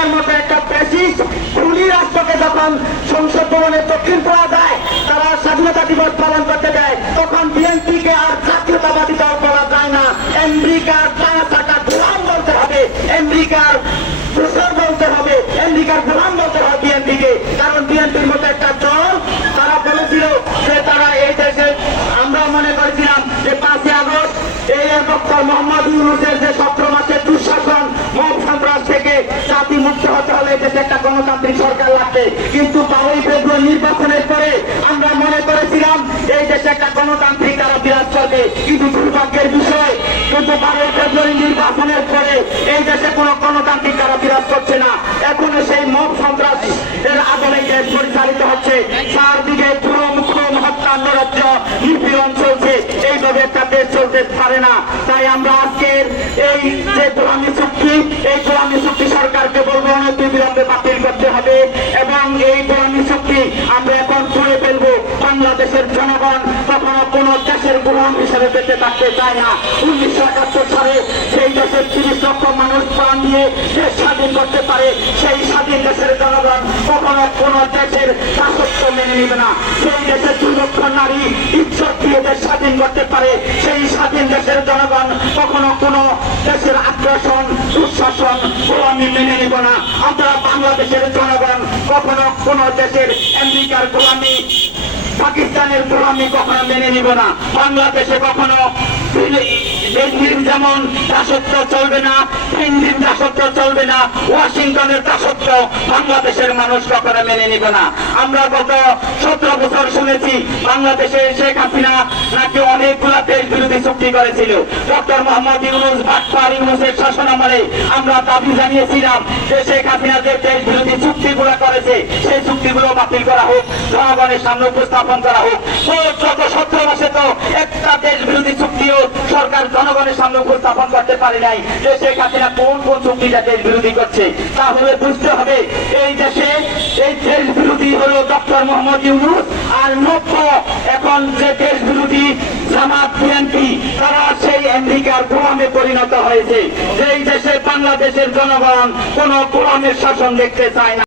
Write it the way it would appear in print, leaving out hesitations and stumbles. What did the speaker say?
আমেরিকার মতো একটা ফ্যাসিস্ট খুনি রাষ্ট্রকে যখন সংসদ ভবনে দক্ষিণ পাওয়া যায়, তারা স্বাধীনতা দিবস পালন করতে দেয়, তখন বিএনপিকে আর জাতীয়তাবাদী দল বলা যায় না। আমেরিকার ছায়া থাকা গোলাম বলতে হবে, আমেরিকার দোষর বলতে হবে, আমেরিকার গোলাম বলতে হবে বিএনপিকে। কারণ বিএনপির মতো একটা দল, তারা বলেছিল যে তারা এই দেশে, আমরা মনে করেছিলাম যে 5ই আগস্ট এই ডক্টর মোহাম্মদ ইউনূসের যে 17 মাসের দুঃশাসন, মব সন্ত্রাস থেকে জাতি মুক্ত হতে হলে দেশে একটা গণতান্ত্রিক সরকার লাগবে। কিন্তু 12ই ফেব্রুয়ারি নির্বাচনের পরে আমরা মনে করেছিলাম এই দেশে একটা গণতান্ত্রিক তারা বিরাজ করবে। কিন্তু দুর্ভাগ্যের বিষয়, কিন্তু 12ই ফেব্রুয়ারি নির্বাচনের পরে এই দেশে কোনো গণতান্ত্রিক তারা বিরাজ করছে না। এখনো সেই মব সন্ত্রাস এর আদলে দেশ পরিচালিত হচ্ছে। চারদিকে খুন হত্যা নৈরাজ্য নিপীড়ন চলছে। এইভাবে একটা দেশ চলতে পারে না। তাই আমরা আজকের এই যে গোলামী চুক্তি, এই গোলামী চুক্তি সরকারকে বলবো অনতিবিলম্বে বাতিল করতে হবে এবং এই গোলামী চুক্তি আমরা এখন করে ফেলবো। বাংলাদেশের জনগণ কখনো কোন দেশের গোলাম হিসেবে বেঁচে থাকতে চায় না। 1971 সালে সেই দেশের 30 লক্ষ মানুষ প্রাণ দিয়ে দেশ স্বাধীন করতে পারে, সেই স্বাধীন দেশের জনগণ কখনো কোন দেশের দাসত্ব মেনে নিবে না। সেই দেশের 2 লক্ষ নারী ইজ্জত দিয়ে দেশ স্বাধীন করতে পারে, সেই স্বাধীন দেশের জনগণ কখনো কোন দেশের আগ্রাসন দুঃশাসন গোলামি মেনে নিব না। আমরা বাংলাদেশের জনগণ কখনো কোন দেশের আমেরিকার গোলামি, পাকিস্তানের গোলামি কখনো মেনে নিব না। বাংলাদেশে কখনো দিল্লির যেমন দাসত্ব চলবে না, হিন্দির দাসত্ব চলবে না, ওয়াশিংটনের দাসত্ব বাংলাদেশের মানুষ কখনো মেনে নিব না। আমরা গত 17 বছর শুনেছি বাংলাদেশে শেখ হাসিনা নাকি অনেকগুলা দেশ বিরোধী চুক্তি করেছিল। ডক্টর মোহাম্মদ ইউনূস বাটপার ইউনূসের শাসন আমলে আমরা দাবি জানিয়েছিলাম যে শেখ হাসিনা যে দেশ বিরোধী চুক্তিগুলো করেছে সেই চুক্তিগুলো বাতিল করা হোক, জনগণের সামনে উপস্থাপন করা হোক। গত 17 মাসে তো একটা দেশ বিরোধী চুক্তিও সরকার জনগণের সামনে উপস্থাপন করতে পারে নাই যে শেখ হাসিনা কোন কোন চুক্তিটা দেশ বিরোধী করছে। তাহলে বুঝতে হবে এই দেশে এই দেশ বিরোধী হলো ডক্টর মোহাম্মদ ইউনূস, আর নব্য এখন যে দেশ বিরোধী জামাত বিএনপি, তারা সেই আমেরিকার গোলামে পরিণত হয়েছে। যেই দেশে বাংলাদেশের জনগণ কোন গোলামের শাসন দেখতে চায় না।